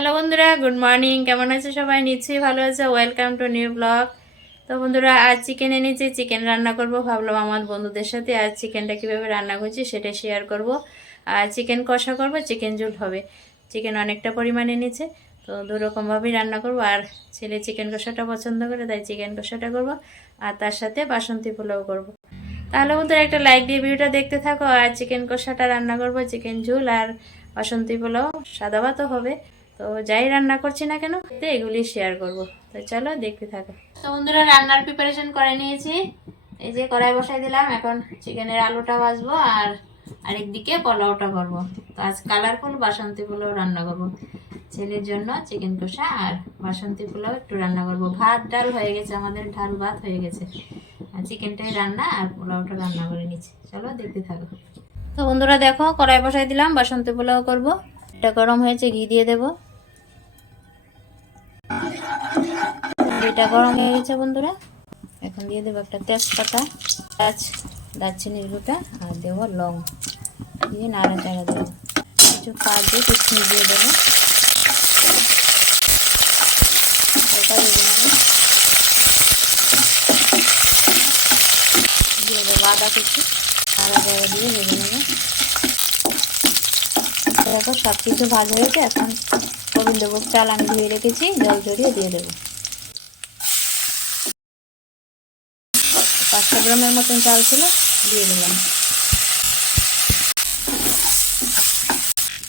Hello বন্ধুরা, good morning. কেমন আছে সবাই? নিশ্চয়ই ভালো আছে। ওয়েলকাম টু নিউ ব্লগ তো বন্ধুরা, আজ চিকেন এনেছি। চিকেন রান্না করব ভাবলাম আমার বন্ধুদের সাথে। আজ চিকেনটা কীভাবে রান্না করছি সেটা শেয়ার করব। আর চিকেন কষা করব চিকেন ঝোল হবে। চিকেন অনেকটা পরিমাণ এনেছে, তো দুরকমভাবেই রান্না করব। আর ছেলে চিকেন কষাটা পছন্দ করে, তাই চিকেন কষাটা করব। আর তার সাথে বাসন্তী পোলাও করব। তাহলে বন্ধুরা, একটা লাইক দিয়ে ভিডিওটা দেখতে থাকো। আর চিকেন কষাটা রান্না করব চিকেন ঝোল আর বাসন্তী পোলাও। সাদা ভাতও হবে। তো যাই রান্না করছি না কেন, তো এগুলি শেয়ার করব। তো চলো দেখতে থাকো। তো বন্ধুরা, রান্নার প্রিপারেশন করে নিয়েছি। এই যে কড়াই বসাই দিলাম, এখন চিকেনের আলুটা ভাজবো আর আরেকদিকে পোলাওটা করব। তো আজ কালারফুল বাসন্তী পোলাও রান্না করব। ছেলের জন্য চিকেন কষা আর বাসন্তী পোলাও একটু রান্না করব। ভাত, ডাল হয়ে গেছে আমাদের ডাল ভাত হয়ে গেছে। আর চিকেনটাই রান্না আর পোলাওটা রান্না করে নিচ্ছি। চলো দেখতে থাকো। তো বন্ধুরা, দেখো কড়াই বসাই দিলাম, বাসন্তী পোলাও করব। এটা গরম হয়েছে, ঘি দিয়ে দেব। এটা গরম হয়ে গেছে, বন্ধুরা। এখন দিয়ে দেবো একটা তেজপাতা গাছ দারচিনির গুঁটা আর দেবো লং। দিয়ে নাড়াচাড়া দেবো। কিছু কাজু দিয়ে দেবো। হালকা ভেজে নেব। দিয়ে দেবো আদা নাড়াচাড়া দিয়ে ভেজে নেব। দেখো সব কিছু ভালো হয়েছে, এখন গোবিন্দভোগ চাল আমি ধুয়ে রেখেছি, জল ঝরিয়ে দিয়ে দেবো। পাঁচশো গ্রামের মতন চাল ছিল, দিয়ে দিলাম।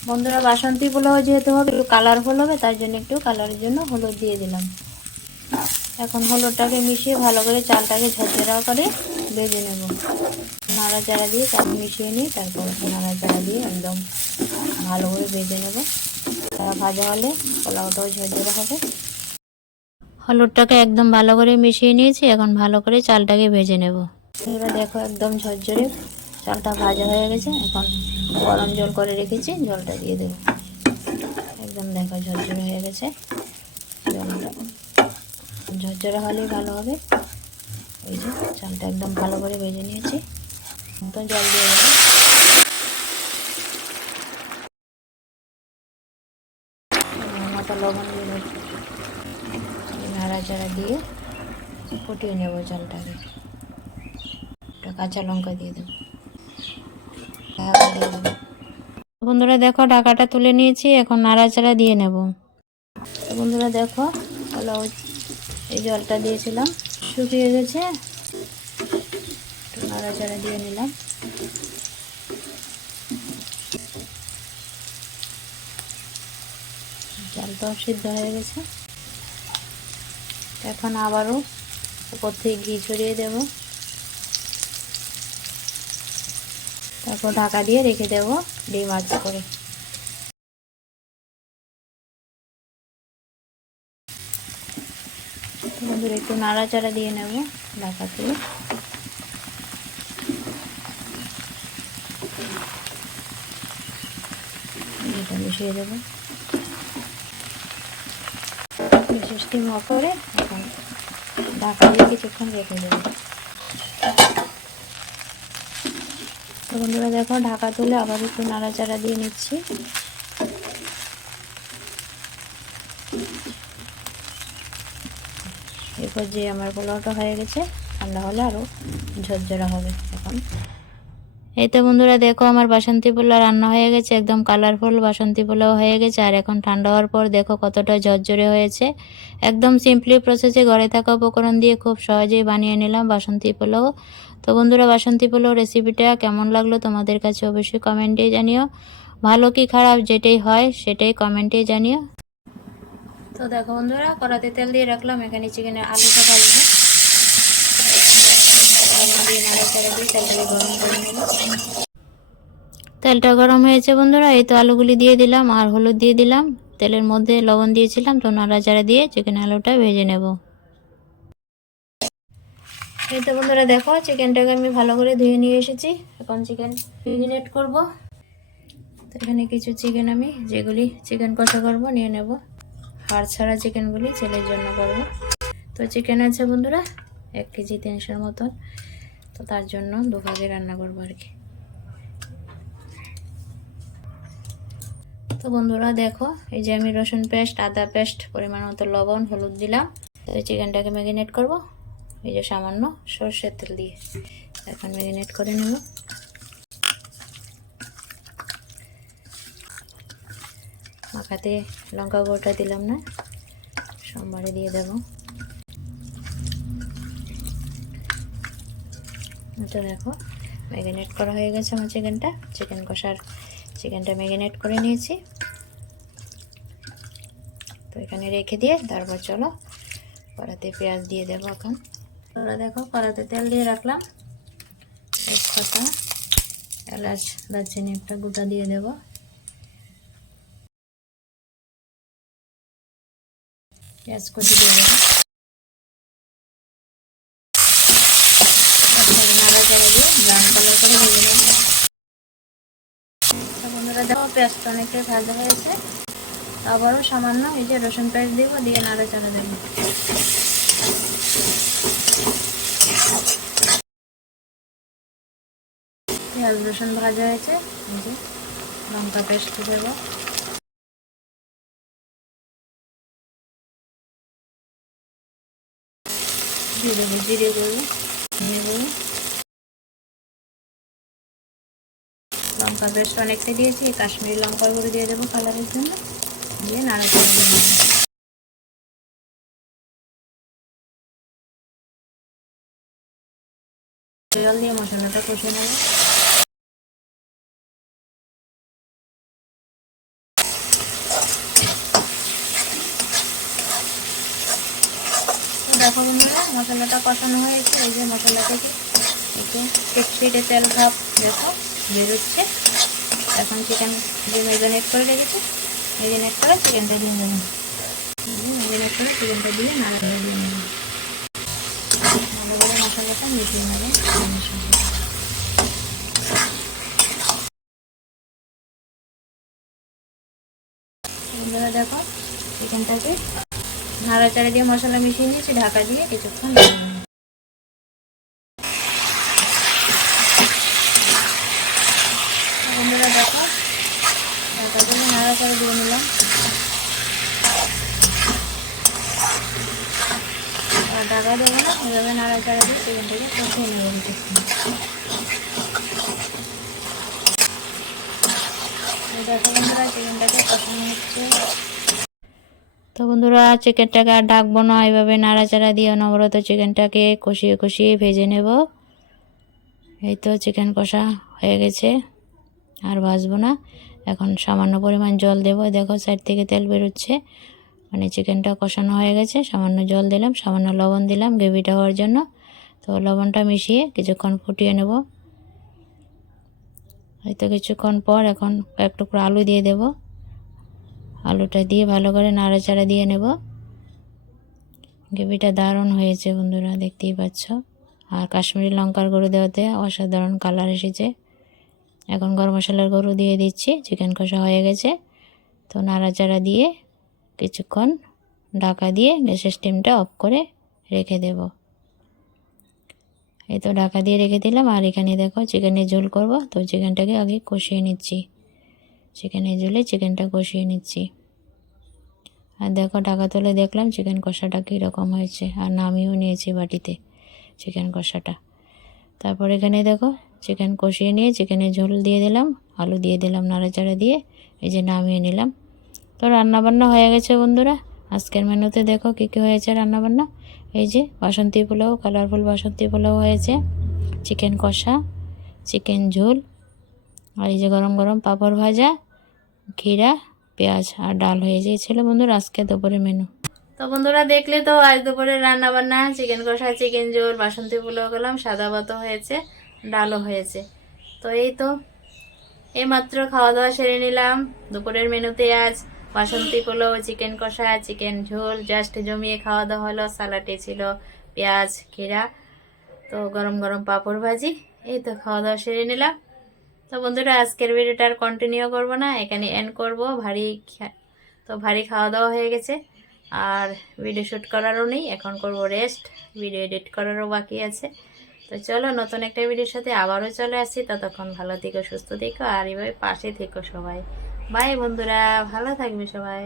বন্ধুরা বাসন্তী পোলাও যেহেতু হবে, একটু কালারফুল হবে, তার জন্য একটু কালারের জন্য হলুদ দিয়ে দিলাম। এখন হলুদটাকে মিশিয়ে ভালো করে চালটাকে ঝরঝরা করে ভেজে নেব। নাড়াচাড়া দিয়ে চাল মিশিয়ে নিই, তারপর নাড়াচাড়া দিয়ে একদম ভালো করে ভেজে নেব। ভাজা হলে পোলাওটাও ঝরঝরা হবে। হলুদটাকে একদম ভালো করে মিশিয়ে নিয়েছি, এখন ভালো করে চালটাকে ভেজে নেব। এবার দেখো একদম ঝরঝরে চালটা ভাজা হয়ে গেছে, এখন গরম জল করে রেখেছি, জলটা দিয়ে দেবো। একদম দেখো ঝরঝরে হয়ে গেছে ঝরঝরে হলেই ভালো হবে। ওই যে চালটা একদম ভালো করে ভেজে নিয়েছি। একদম জল দিয়ে দেবো। লবণ দিয়ে নাড়াচাড়া দিয়ে ফুটিয়ে নেব চালটাকে একটা কাঁচা লঙ্কা দিয়ে দেবো। বন্ধুরা দেখো, ঢাকাটা তুলে নিয়েছি, এখন নাড়াচাড়া দিয়ে নেব। বন্ধুরা দেখো পোলাও এই জলটা দিয়েছিলাম, শুকিয়ে গেছে। একটু নাড়াচাড়া দিয়ে নিলাম। চালটাও সিদ্ধ হয়ে গেছে। এখন আবারও উপর থেকে ঘি ছড়িয়ে দেব। তারপর ঢাকা দিয়ে রেখে দেব ডিম আজ করে। একটু নাড়াচাড়া দিয়ে নেব ঢাকা দিয়ে মিশিয়ে দেবো। ডিম করে ঢাকা কিছুক্ষণ রেখে দেবো। তো বন্ধুরা দেখো, ঢাকা তুলে আবার একটু নাড়াচাড়া দিয়ে নিচ্ছি। এরপর যে আমার পোলাওটা হয়ে গেছে, ঠান্ডা হলে আরও ঝরঝরা হবে এখন। এই তো বন্ধুরা দেখো আমার বাসন্তী পোলা রান্না হয়ে গেছে, একদম কালারফুল বাসন্তী পোলাও হয়ে গেছে। আর এখন ঠান্ডা হওয়ার পর দেখো কতটা ঝরঝরে হয়েছে। একদম সিম্পলি প্রসেসে ঘরে থাকা উপকরণ দিয়ে খুব সহজেই বানিয়ে নিলাম বাসন্তী পোলাও তো বন্ধুরা বাসন্তী পোলাও রেসিপিটা কেমন লাগল তোমাদের কাছে অবশ্যই কমেন্টে জানিও। ভালো কি খারাপ যেটাই হয় সেটাই কমেন্টে জানিও। তো দেখো বন্ধুরা কড়াতে তেল দিয়ে রাখলাম, এখানে চিকেনের আলুটা ভাজবো লবণ দিয়ে তেলটা গরম হয়েছে বন্ধুরা, এই তো আলুগুলি দিয়ে দিলাম আর হলুদ দিয়ে দিলাম। তেলের মধ্যে লবণ দিয়েছিলাম, তো নাড়াচাড়া দিয়ে চিকেন আলুটা ভেজে নেব। এই তো বন্ধুরা, দেখো চিকেনটাকে আমি ভালো করে ধুয়ে নিয়ে এসেছি। এখন চিকেন ম্যারিনেট করব। তো এখানে কিছু চিকেন আমি, যেগুলি চিকেন কষা করব, নিয়ে নেব। হাড় ছাড়া চিকেনগুলি ছেলের জন্য করব। তো চিকেন আছে বন্ধুরা, এক কেজি তিনশোর মতন। তো তার জন্য দুভাগে রান্না করব আর কি। তো বন্ধুরা দেখো, এই যে আমি রসুন পেস্ট, আদা পেস্ট, পরিমাণ মতো লবণ, হলুদ দিলাম। এই চিকেনটাকে ম্যাগিনেট করব। এই যে সামান্য সর্ষের তেল দিয়ে এখন ম্যাগিনেট করে নেব। মাখাতে লঙ্কা গুঁড়োটা দিলাম না, সোমবারে দিয়ে দেবো। তো দেখো ম্যাগিনেট করা হয়ে গেছে আমার চিকেনটা চিকেন কষার চিকেনটা ম্যারিনেট করে নিয়েছি। তো এখানে রেখে দিয়ে তারপর চলো কড়াতে পেঁয়াজ দিয়ে দেবো এখন। ওরা দেখো, কড়াতে তেল দিয়ে রাখলাম। তেজপাতা, এলাচ, দারচিনি একটা গোটা দিয়ে দেবো। পেঁয়াজ কুচি দিয়ে দেবো নাড়াচাড়া দিয়ে ব্রাউন কালার করে ভেজে নেব তো বন্ধুরা, দেখো পেঁয়াজটা অনেকটাই ভাজা হয়েছে। আবারও সামান্য এই যে রসুন পেঁয়াজ দিব, দিয়ে নাড়াচাড়া দেবো। পেঁয়াজ, রসুন ভাজা হয়েছে। এই যে লঙ্কা পেস্ট দেবো। দিয়ে দেবো জিরে গুঁড়ো, ধনে গুঁড়ো। লঙ্কা পেস্ট অনেকটা দিয়েছি কাশ্মীরি লঙ্কা গুঁড়ো দিয়ে দেবো কালারের জন্য। দিয়ে নাড়াচাড়া দেবো জল দিয়ে মশলাটা কষে নেব। দেখো বন্ধুরা, মশলাটা কষানো হয়েছে এই যে মশলা থেকে এই যে তেল ভাব, দেখো। বেরোচ্ছে এখন চিকেন যে ম্যারিনেট করে রেখেছি। ম্যারিনেট করে চিকেনটা দিয়ে দেবো ম্যারিনেট করে চিকেনটা দিয়ে নাড়া দিয়ে নেব। ভালো করে মশলাটা মিশিয়ে নেব। চিকেনের সঙ্গে। বন্ধুরা দেখো চিকেনটাকে নাড়াচাড়া দিয়ে মশলা মিশিয়ে নিয়েছি। ঢাকা দিয়ে কিছুক্ষণ রেখে দেবো। বন্ধুরা দেখো ঢাকা দিয়ে নাড়াচাড়া দিয়ে নিলাম আর ঢাকা দেবো না, এভাবে নাড়াচাড়া দিয়ে চিকেনটাকে কষিয়ে নেব চিকেনটাকে তো বন্ধুরা, চিকেনটাকে আর ডাকবো না, এভাবে নাড়াচাড়া দিয়ে অনবরত চিকেনটাকে কষিয়ে কষিয়ে ভেজে নেব। এই তো চিকেন কষা হয়ে গেছে, আর ভাজবো না। এখন সামান্য পরিমাণ জল দেবো। দেখো, সাইড থেকে তেল বেরোচ্ছে। মানে চিকেনটা কষানো হয়ে গেছে, সামান্য জল দিলাম, সামান্য লবণ দিলাম গ্রেভিটা হওয়ার জন্য। তো লবণটা মিশিয়ে কিছুক্ষণ ফুটিয়ে নেব। হয়তো কিছুক্ষণ পর এখন কয়েক টুকরো আলু দিয়ে দেবো। আলুটা দিয়ে ভালো করে নাড়াচাড়া দিয়ে নেব। গ্রেভিটা দারুণ হয়েছে বন্ধুরা, দেখতেই পাচ্ছ। আর কাশ্মীরি লঙ্কার গরু দেওয়াতে অসাধারণ কালার এসেছে। এখন গরম মশলার গরু দিয়ে দিচ্ছি চিকেন কষা হয়ে গেছে। তো নাড়াচাড়া দিয়ে কিছুক্ষণ ঢাকা দিয়ে গ্যাসের স্টিমটা অফ করে রেখে দেব। এই তো ঢাকা দিয়ে রেখে দিলাম। আর এখানে দেখো চিকেনের ঝোল করব। তো চিকেনটাকে আগে কষিয়ে নিচ্ছি। চিকেনের ঝোলে চিকেনটা কষিয়ে নিচ্ছি। আর দেখো ঢাকা তুলে দেখলাম চিকেন কষাটা কীরকম হয়েছে। আর নামিয়েও নিয়েছি বাটিতে চিকেন কষাটা। তারপর এখানে দেখো চিকেন কষিয়ে নিয়ে চিকেনের ঝোল দিয়ে দিলাম। আলু দিয়ে দিলাম নাড়াচাড়া দিয়ে। এই যে নামিয়ে নিলাম। তো রান্নাবান্না হয়ে গেছে বন্ধুরা। আজকের মেনুতে দেখো কী কী হয়েছে রান্নাবান্না। এই যে বাসন্তী পোলাও, কালারফুল বাসন্তী পোলাও হয়েছে, চিকেন কষা, চিকেন ঝোল, আর এই যে গরম গরম পাঁপড় ভাজা ঘিরা পেঁয়াজ আর ডাল হয়ে গিয়েছিল বন্ধুরা আজকে দুপুরের মেনু। তো বন্ধুরা দেখলে তো আজ দুপুরে রান্না বান্না চিকেন কষা, চিকেন ঝোল, বাসন্তী পোলাও গেলাম সাদা ভাতও হয়েছে, ডালও হয়েছে। তো এই তো, এইমাত্র খাওয়া দাওয়া সেরে নিলাম। দুপুরের মেনুতে আজ বাসন্তী পোলাও, চিকেন কষা, চিকেন ঝোল জাস্ট জমিয়ে খাওয়া দাওয়া হলো সালাটে ছিল পেঁয়াজ ঘিরা তো গরম গরম পাঁপড় ভাজি, এই তো খাওয়া দাওয়া সেরে নিলাম। তো বন্ধুরা, আজকের ভিডিওটা আর কন্টিনিউ করব না, এখানে এন্ড করব, ভারী তো ভারী খাওয়া দাওয়া হয়ে গেছে। আর ভিডিও শ্যুট করারও নেই, এখন করব রেস্ট ভিডিও এডিট করারও বাকি আছে। তো চলো, নতুন একটা ভিডিওর সাথে আবারও চলে আসছি ততক্ষণ ভালো থেকো, সুস্থ থেকো, আর এভাবে পাশে থেকো সবাই। বাই বন্ধুরা ভালো থাকবে সবাই।